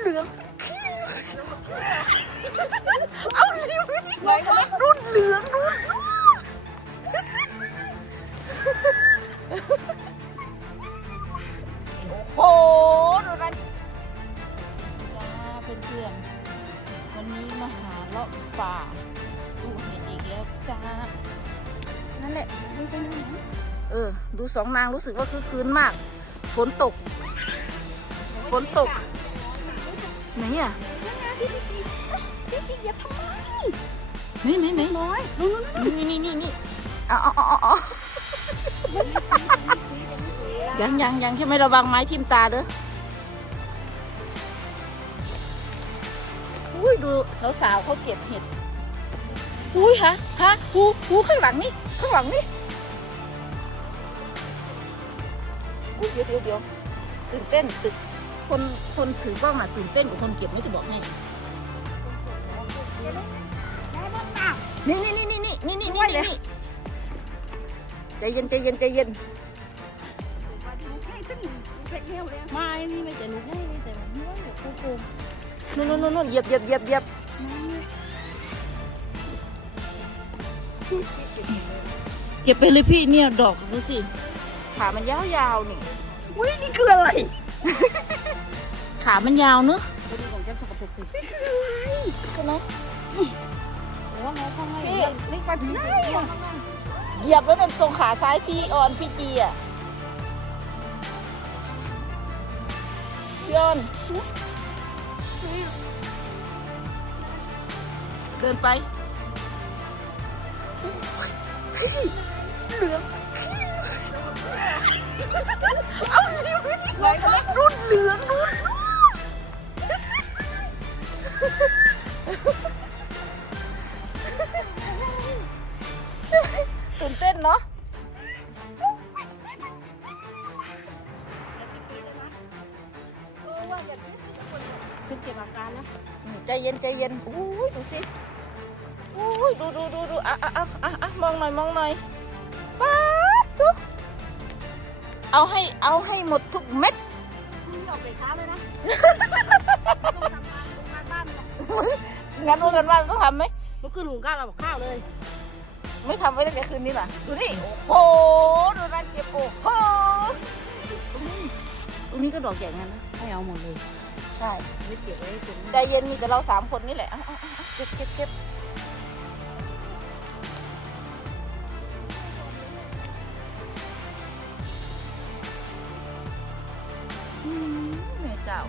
เหลืองเอาเร็วเลยรุ่นเหลืองรุ่นโอ้โหดูนั่นจ้าเพื่อนๆวันนี้มาหาเลาะป่าดูเห็นอีกแล้วจ้า นั่นแหละไม่ไปไหนนะเออ ดูสองนางรู้สึกว่าคือคืนมาก ฝนตก ฝนตก ไหนอะนี่นี่นี่น้อยนี่นี่นี่นี่เอาเอาเอาเอายังยังยังใช่ไหมระวังไม้ทิ่มตาเด้ออุ้ยดูสาวๆเขาเก็บเห็ดอุ้ยฮะฮะหูหูข้างหลังนี่ข้างหลังนี่อุ้ยเดี๋ยวเดี๋ยวเดี๋ยวตื่นเต้นตื่น คนคนถือกล้องน่ะตื่นเต้นกว่าคนเก็บไม่จะบอกให้นี่นี่นี่นี่นี่นี่นี่นี่นี่ใจเย็นใจเย็นใจเย็นมาไม่นี่ไม่จะลุกให้แต่ว่าน้อยเดี๋ยวกูโกงนู่นนู่นนู่นเหยียบเหยียบเหยียบเหยียบเก็บไปเลยพี่เนี่ยดอกดูสิขามันยาวๆนี่อุ้ยนี่คืออะไร ขามันยาวเนอะตัวนี้ของแก้มสกปรกสิใช่ไหมหรือว่าน้องข้างในพี่นี่ไปถึงไหนอะเหยียบไว้เป็นตรงขาซ้ายพี่ออนพี่จีอะพี่ออนเดินไปเหลืองเอาเร็วรุ่นเหลืองรุ่น ชุดเก็บอาการแล้วอืมใจเย็นใจเย็นอุ้ยดูสิอุ้ยดูดูดูดูอะอะอะอะอะมองหน่อยมองหน่อยป๊าบทุกเอาให้เอาให้หมดทุกเม็ดนี่ออกแต่เช้าเลยนะต้องทำงานโรงงานบ้านหรอกงั้นว่ากันว่าต้องทำไหมเมื่อคืนหุงข้าวเราบอกข้าวเลย ไม่ทำไว้ตั้งแต่คืนนี้ล่ะดูนี่โอ้โหดูนั่นเก็บโอ้โหตรงนี้ตรงนี้ก็ดอกใหญ่งั้นนะให้เอาหมดเลย ใช่ไม่เก็บไว้ตรงนี้ใจเย็นมีแต่เราสามคนนี่แหละอะอะอะเก็บเก็บเก็บอืมแม่เจ้า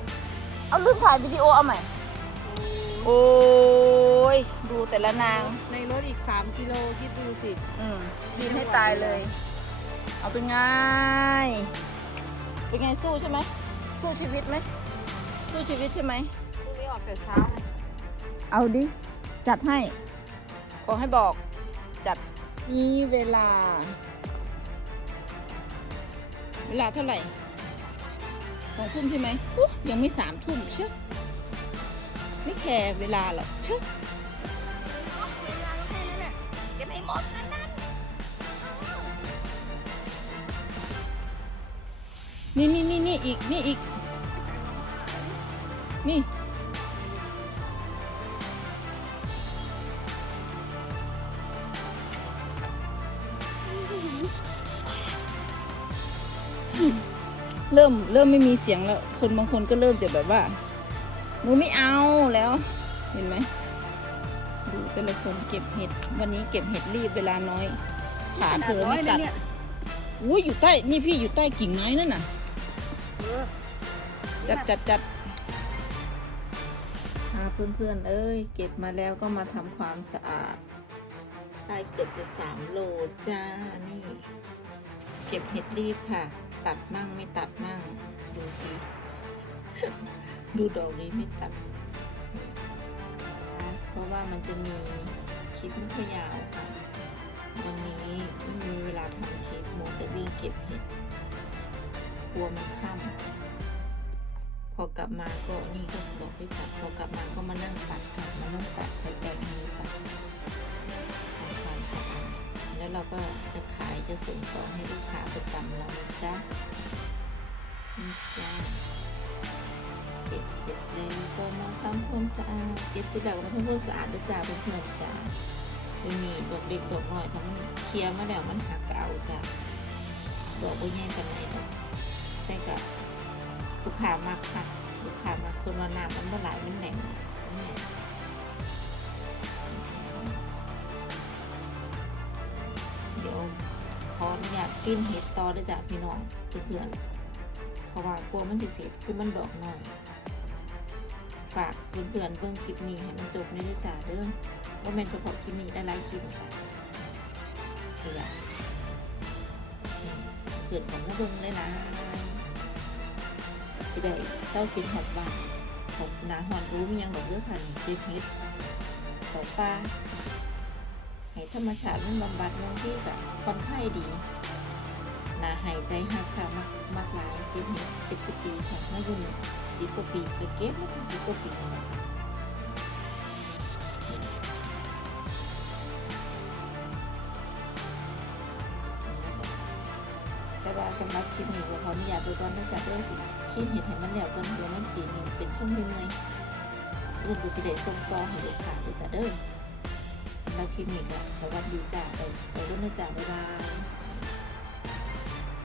เอาลืมถ่ายวิดีโอเอาใหม่ โอ้ย ดูแต่ละนาง ในรถอีก 3 กิโลคิดดูสิ อืมกินให้ตายเลย เอาเป็นไง เป็นไงสู้ใช่ไหม สู้ชีวิตไหม สู้ชีวิตใช่ไหมพรุ่งนี้ออกแต่เช้าไงเอาดิ จัดให้ ขอให้บอก จัดนี่เวลา เวลาเท่าไหร่สองทุ่มใช่ไหมอุ๊ยยังไม่สามทุ่มเชื่อไม่แคร์เวลาหรอกเชื่อเก็บให้หมดนั่นนั่นนี่นี่นี่นี่อีกนี่อีก นี่ เริ่มเริ่มไม่มีเสียงแล้ว คนบางคนก็เริ่มจะแบบว่าหนูไม่เอาแล้ว เห็นไหม ดูแต่ละคนเก็บเห็ด วันนี้เก็บเห็ดรีบเวลาน้อย ขาเธอไม่ตัดอุ้ยอยู่ใต้ นี่พี่อยู่ใต้กิ่งไม้นั่นน่ะ จัดจัดจัด พาเพื่อนๆ เอ้ย เก็บมาแล้วก็มาทำความสะอาด ได้เกือบจะสามโลจ้า นี่ เก็บเห็ดรีบค่ะ ตัดมั่งไม่ตัดมั่ง ดูสิดูดอกนี้ไม่ตัดนะเพราะว่ามันจะมีคลิปไม่ค่อยยาวค่ะ วันนี้ไม่มีเวลาทำคลิปโมจะวิ่งเก็บเห็ด กลัวมันค่ำ พอกลับมาก็นี่ก็ดอกที่ตัดพอกลับมาก็มานั่งปัดค่ะมานั่งปัดใช้แปรงนี้ปัดทำความสะอาดแล้วเราก็จะขายจะส่งต่อให้ลูกค้าประจำเราจ๊ะนี่จ้าเก็บเสร็จแล้วก็มาทำความสะอาดเก็บเสร็จแล้วก็มาทำความสะอาดด้วยจ้าเพื่อนๆจ้าไม่มีดอกเล็กดอกน้อยทำมันเคลียร์มาแล้วมันหักก็เอาจ้าดอกบ่ใหญ่ปานใดดอกแต่ก็ ลูกค้ามากค่ะ ลูกค้ามากคนว่าน้ำมันบ่หลายมันแหน่งมันแหน่งเดี๋ยวขออนุญาตขึ้นเห็ดต่อด้วยจ้ะพี่น้องเพื่อนเพราะว่ากลัวมันสิเสร็จคือมันดอกหน่อย ฝากเพื่อนๆเบิ่งคลิปนี้ให้มันจบในลิสาเด้อว่าแม่นเฉพาะคลิปนี้ได้หลายคลิปนะจ๊ะคืออนเพื่อนของเบิ่งเลยนะ ได้เศร้ากินหอดบ้านหอดหนาหอนรู้มีหยังดอกเด้อค่ะนี่คลิปฮ็ดดอกปลาให้ธรรมชาติมันบำบัดบางที่กับผ่อนคลายดีนาหายใจหักค่ะมากมากหลายเก็บเห็ดเก็บสุปีค่ะมาอยู่งสิบกว่าปีก็เก็บมาถึงสิบกว่าปีแล้วนะคะแต่ว่าสำหรับคลิปนี้ก็ขออนุญาตไปก่อนนะจ๊ะเด้อสิ ขี้เห็ดให้มันแล้วกันเดี๋ยวมันจีนี่เป็นช่วงเมื่อยๆเอื่นบุสิเดส่งต่อให้ลูกค้าเด้อจ้ะเด้อสำหรับคลิปนี้ก็สวัสดีจ้าไปไปรุ่นนะจ้าบ๊ายบาย